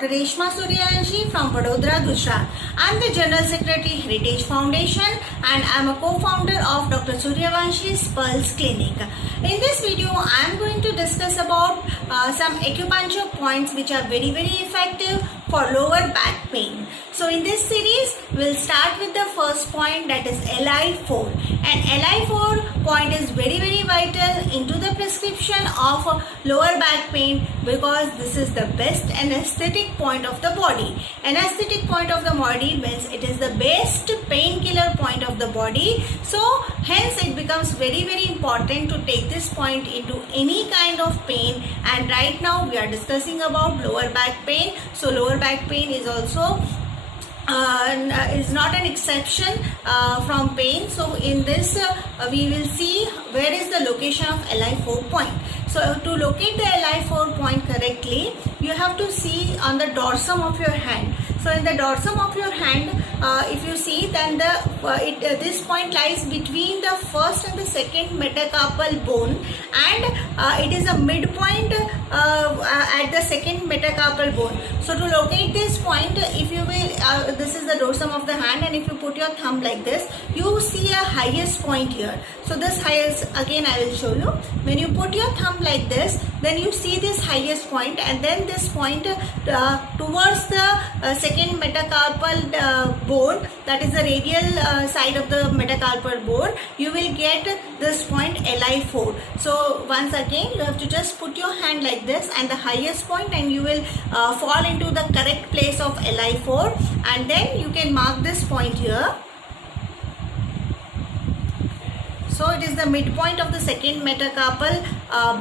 Dr. Reshma Suryavanshi from Vadodara, Gujarat. I am the General Secretary, Heritage Foundation, and I am a co-founder of Dr. Suryavanshi's Pulse Clinic. In this video, I am going to discuss about some acupuncture points which are very effective for lower back pain. So in this series, we'll start with the first point, that is LI4. And LI4 point is very vital into the prescription of lower back pain, because this is the best anesthetic point of the body. Anesthetic point of the body means it is the best painkiller point of the body. So hence it becomes very important to take this point into any kind of pain. And right now we are discussing about lower back pain. So lower back pain is also is not an exception from pain. So in this we will see where is the location of LI4 point. So to locate the LI4 point correctly, you have to see on the dorsum of your hand. So in the dorsum of your hand, if you see, then this point lies between the first and the second metacarpal bone, and it is a midpoint at the second metacarpal bone. So to locate this point, if you will, this is the dorsum of the hand, and if you put your thumb like this, you see a highest point here. So this highest, again I will show you. When you put your thumb like this, then you see this highest point, and then this point towards the second metacarpal bone, that is the radial side of the metacarpal bone, you will get this point LI4. So once again, you have to just put your hand like this and the highest point, and you will fall into the correct place of LI4, and then you can mark this point here. So it is the midpoint of the second metacarpal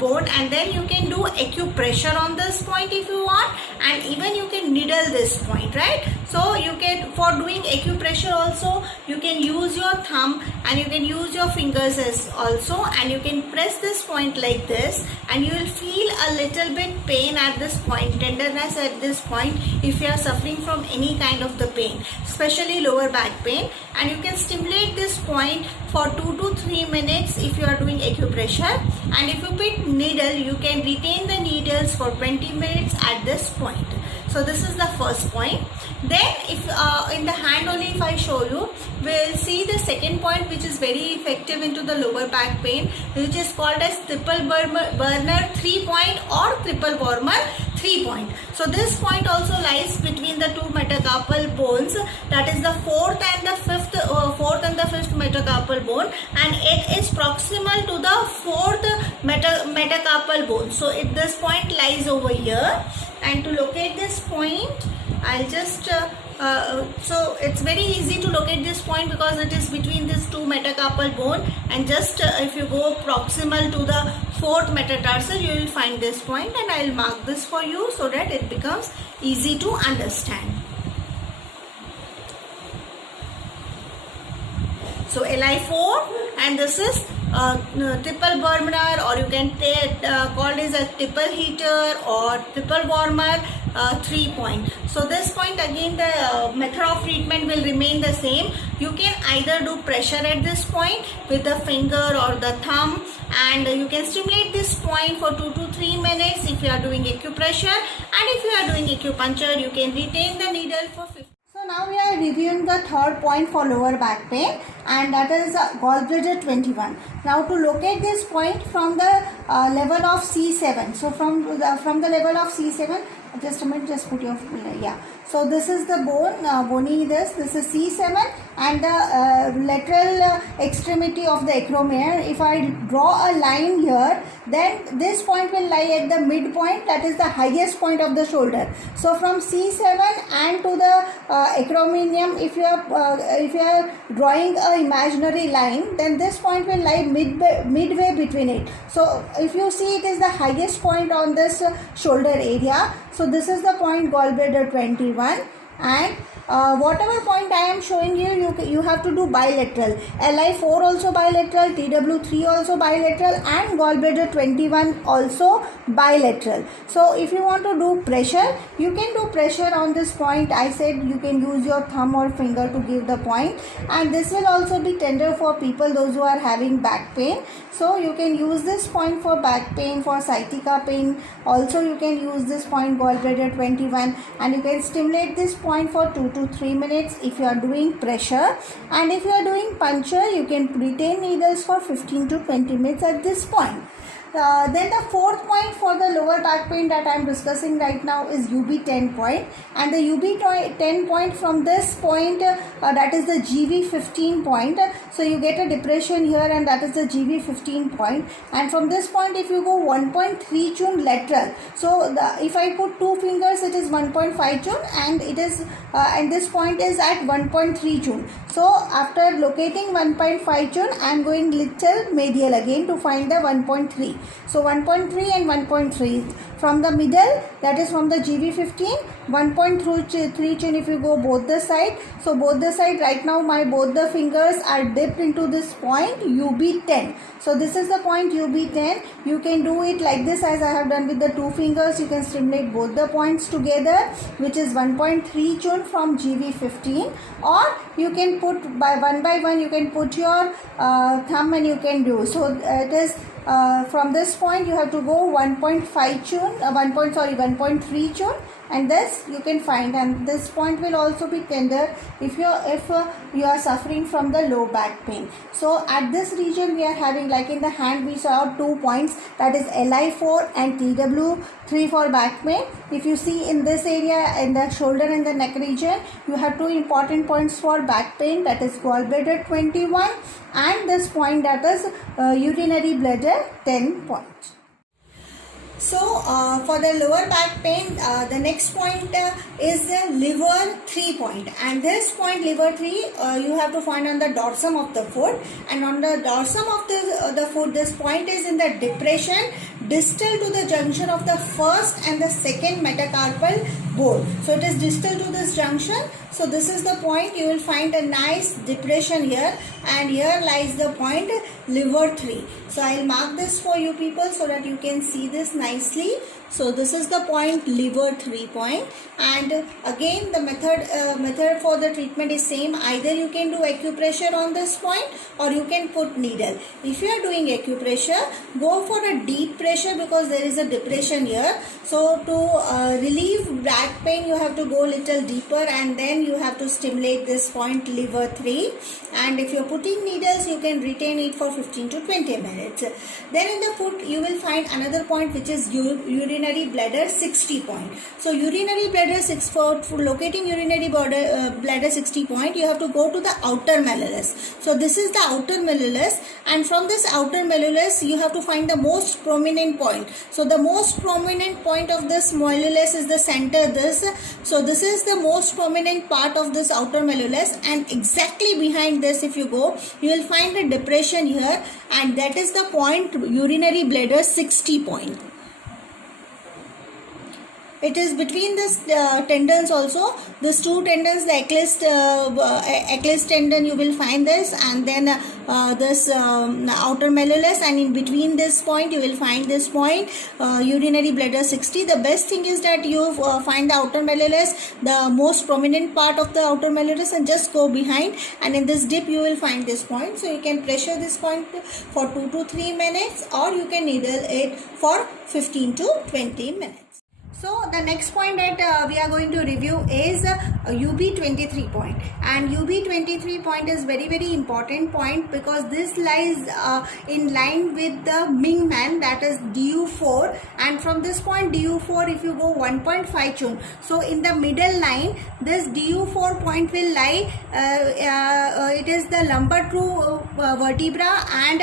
bone, and then you can do acupressure on this point if you want, and even you can needle this point, right? So you can, for doing acupressure also, you can use your thumb and you can use your fingers as also, and you can press this point like this, and you will feel a little bit pain at this point, tenderness at this point if you are suffering from any kind of the pain, especially lower back pain. And you can stimulate this point for 2 to 3 minutes if you are doing acupressure, and if you put needle, you can retain the needles for 20 minutes at this point. So this is the first point. Then if in the hand only, if I show you, we'll see the second point, which is very effective into the lower back pain, which is called as triple burner 3 point or triple warmer 3 point. So this point also lies between the two metacarpal bones, that is the fourth and the fifth metacarpal bone, and it is proximal to the fourth metacarpal bone. So if this point lies over here, and to locate this point, I'll just so it's very easy to locate this point because it is between these two metacarpal bone, and just if you go proximal to the fourth metatarsal, you will find this point, and I'll mark this for you so that it becomes easy to understand. So LI4, and this is triple burner, or you can call it as a triple heater or triple warmer 3 point. So this point, again the method of treatment will remain the same. You can either do pressure at this point with the finger or the thumb, and you can stimulate this point for 2 to 3 minutes if you are doing acupressure, and if you are doing acupuncture, you can retain the needle for 50. So now we are reviewing the third point for lower back pain, and that is gallbladder 21. Now to locate this point from the level of C7. So from the level of C7, just a minute, just put your, yeah. So this is the bone, bony this is C7, and the lateral extremity of the acromion. If I draw a line here, then this point will lie at the midpoint, that is the highest point of the shoulder. So from C7 and to the acromion, if you are drawing a imaginary line, then this point will lie midway between it. So if you see, it is the highest point on this shoulder area. So this is the point gallbladder 21. and whatever point I am showing you, you have to do bilateral. LI4 also bilateral, TW3 also bilateral, and gallbladder 21 also bilateral. So if you want to do pressure, you can do pressure on this point. I said you can use your thumb or finger to give the point, and this will also be tender for people those who are having back pain. So you can use this point for back pain, for sciatica pain. Also you can use this point gallbladder 21, and you can stimulate this point for 2 to 3 minutes if you are doing pressure. And if you are doing puncture, you can retain needles for 15 to 20 minutes at this point. Then the fourth point for the lower back pain that I am discussing right now is UB10 point, and the UB10 point, from this point that is the GV15 point. So you get a depression here, and that is the GV15 point, and from this point if you go 1.3 June lateral, so if I put two fingers it is 1.5 June, and it is and this point is at 1.3 June. So after locating 1.5 June, I am going little medial again to find the 1.3. So 1.3 and 1.3 from the middle, that is from the GV15, 1.3 chin if you go both the side. So both the side, right now my both the fingers are dipped into this point UB10. So this is the point UB10. You can do it like this as I have done with the two fingers. You can stimulate both the points together, which is 1.3 June from GV15, or you can put by one you can put your thumb and you can do. So it is from this point you have to go 1.5 June, 1.3 June, and this you can find, and this point will also be tender if you are suffering from the low back pain. So at this region we are having, like in the hand we saw 2 points, that is LI4 and TW3 for back pain. If you see in this area, in the shoulder and the neck region, you have 2 important points for back pain, that is gallbladder 21 and this point, that is urinary bladder 10 point. So for the lower back pain, the next point is the liver 3 point, and this point liver 3 you have to find on the dorsum of the foot, and on the dorsum of the foot this point is in the depression distal to the junction of the first and the second metacarpal bone. So it is distal to this junction. So this is the point. You will find a nice depression here, and here lies the point liver 3. So I will mark this for you people so that you can see this nicely. So this is the point liver 3 point, and again the method for the treatment is same. Either you can do acupressure on this point or you can put needle. If you are doing acupressure, go for a deep pressure because there is a depression here. So to relieve back pain you have to go little deeper, and then you have to stimulate this point liver 3, and if you are putting needles you can retain it for 15 to 20 minutes. Then in the foot you will find another point which is urinary bladder 60 point. So urinary bladder 6, for locating urinary bladder 60 point you have to go to the outer malleolus. So this is the outer malleolus, and from this outer malleolus you have to find the most prominent point. So the most prominent point of this malleolus is the center this. So this is the most prominent part of this outer malleolus, and exactly behind this if you go you will find a depression here, and that is the point urinary bladder 60 point. It is between this tendons also, these two tendons, the Achilles tendon you will find this, and then this outer malleolus, and in between this point you will find this point urinary bladder 60. The best thing is that you find the outer malleolus, the most prominent part of the outer malleolus, and just go behind, and in this dip you will find this point. So you can pressure this point for 2 to 3 minutes, or you can needle it for 15 to 20 minutes. So the next point that we are going to review is UB23 point, and UB23 point is very important point because this lies in line with the Ming man, that is DU4, and from this point DU4 if you go 1.5 June, so in the middle line this DU4 point will lie, it is the lumbar 2 vertebra, and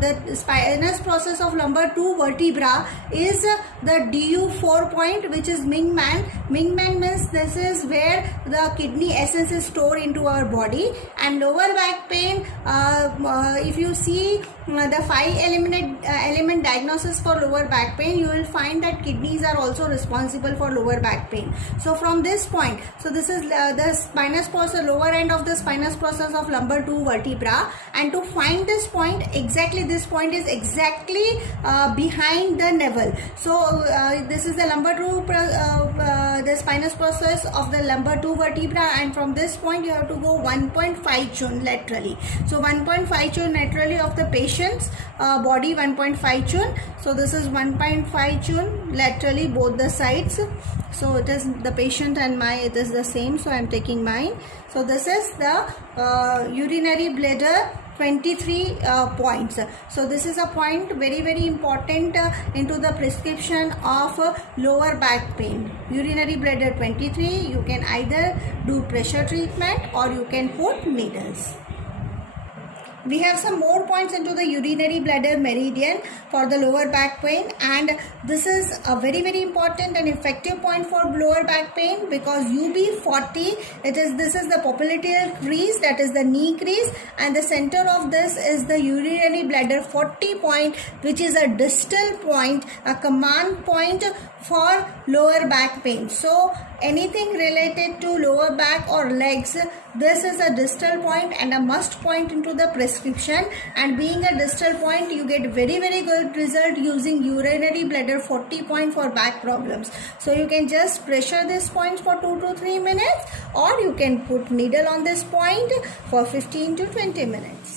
the spinous process of lumbar 2 vertebra is the DU4 more point, which is Mingman. Mingman means this is where the kidney essence is stored into our body. And lower back pain, if you see the 5 element diagnosis for lower back pain, you will find that kidneys are also responsible for lower back pain. So from this point, so this is the spinous process, lower end of the spinous process of lumbar 2 vertebra, and to find this point, exactly this point is exactly behind the navel. So this is the lumbar 2 the spinous process of the lumbar 2 vertebra, and from this point you have to go 1.5 chun laterally. So 1.5 chun laterally of the patient's body, 1.5 chun. So this is 1.5 chun laterally both the sides. So it is the patient and it is the same, so I am taking mine. So this is the urinary bladder 23 points. So this is a point very important into the prescription of lower back pain. Urinary bladder 23, you can either do pressure treatment or you can put needles. We have some more points into the urinary bladder meridian for the lower back pain, and this is a very important and effective point for lower back pain because UB40, this is the popliteal crease, that is the knee crease, and the center of this is the urinary bladder 40 point, which is a distal point, a command point for lower back pain. So anything related to lower back or legs, this is a distal point and a must point into the prescription, and being a distal point you get very good result using urinary bladder 40 point for back problems. So you can just pressure this point for 2 to 3 minutes, or you can put needle on this point for 15 to 20 minutes.